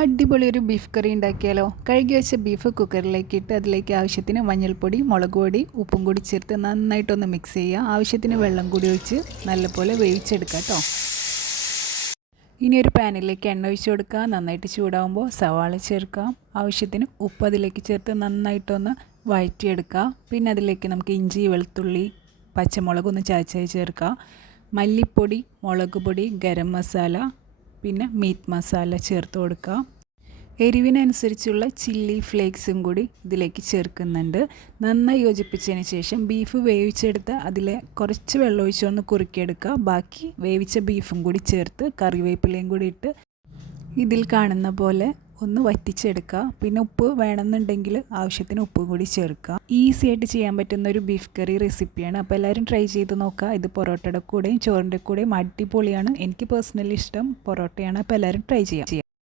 അടിപൊളി ഒരു ബീഫ് കറി ഉണ്ടാക്കിയാലോ. കഴുകി വെച്ച ബീഫ് കുക്കറിലേക്ക് ഇട്ട് അതിലേക്ക് ആവശ്യത്തിന് മഞ്ഞൾപ്പൊടി, മുളക് പൊടി, ഉപ്പും കൂടി ചേർത്ത് നന്നായിട്ടൊന്ന് മിക്സ് ചെയ്യുക. ആവശ്യത്തിന് വെള്ളം കൂടി ഒഴിച്ച് നല്ലപോലെ വേവിച്ചെടുക്കുക കേട്ടോ. ഇനി ഒരു പാനിലേക്ക് എണ്ണ ഒഴിച്ച് കൊടുക്കുക. നന്നായിട്ട് ചൂടാകുമ്പോൾ സവാള ചേർക്കാം. ആവശ്യത്തിന് ഉപ്പ് അതിലേക്ക് ചേർത്ത് നന്നായിട്ടൊന്ന് വഴറ്റിയെടുക്കുക. പിന്നെ അതിലേക്ക് നമുക്ക് ഇഞ്ചി, വെളുത്തുള്ളി, പച്ചമുളകൊന്ന് ചതച്ചായി ചേർക്കുക. മല്ലിപ്പൊടി, മുളക് പൊടി, ഗരം മസാല, പിന്നെ മീറ്റ് മസാല ചേർത്ത് കൊടുക്കുക. എരിവിനനുസരിച്ചുള്ള ചില്ലി ഫ്ലേക്സും കൂടി ഇതിലേക്ക് ചേർക്കുന്നുണ്ട്. നന്നായി യോജിപ്പിച്ചതിന് ശേഷം ബീഫ് വേവിച്ചെടുത്ത് അതിലെ കുറച്ച് വെള്ളം ഒഴിച്ചൊന്ന് കുറുക്കിയെടുക്കുക. ബാക്കി വേവിച്ച ബീഫും കൂടി ചേർത്ത് കറിവേപ്പിലയും കൂടി ഇട്ട് ഇതിൽ കാണുന്ന പോലെ ഒന്ന് വറ്റിച്ചെടുക്കുക. പിന്നെ ഉപ്പ് വേണമെന്നുണ്ടെങ്കിൽ ആവശ്യത്തിന് ഉപ്പ് കൂടി ചേർക്കുക. ഈസി ആയിട്ട് ചെയ്യാൻ പറ്റുന്ന ഒരു ബീഫ് കറി റെസിപ്പിയാണ്. അപ്പോൾ എല്ലാവരും ട്രൈ ചെയ്ത് നോക്കുക. ഇത് പൊറോട്ടയുടെ കൂടെയും ചോറിൻ്റെ കൂടെയും അടിപൊളിയാണ്. എനിക്ക് പേഴ്സണലി ഇഷ്ടം പൊറോട്ടയാണ്. അപ്പോൾ എല്ലാവരും ട്രൈ ചെയ്യാം.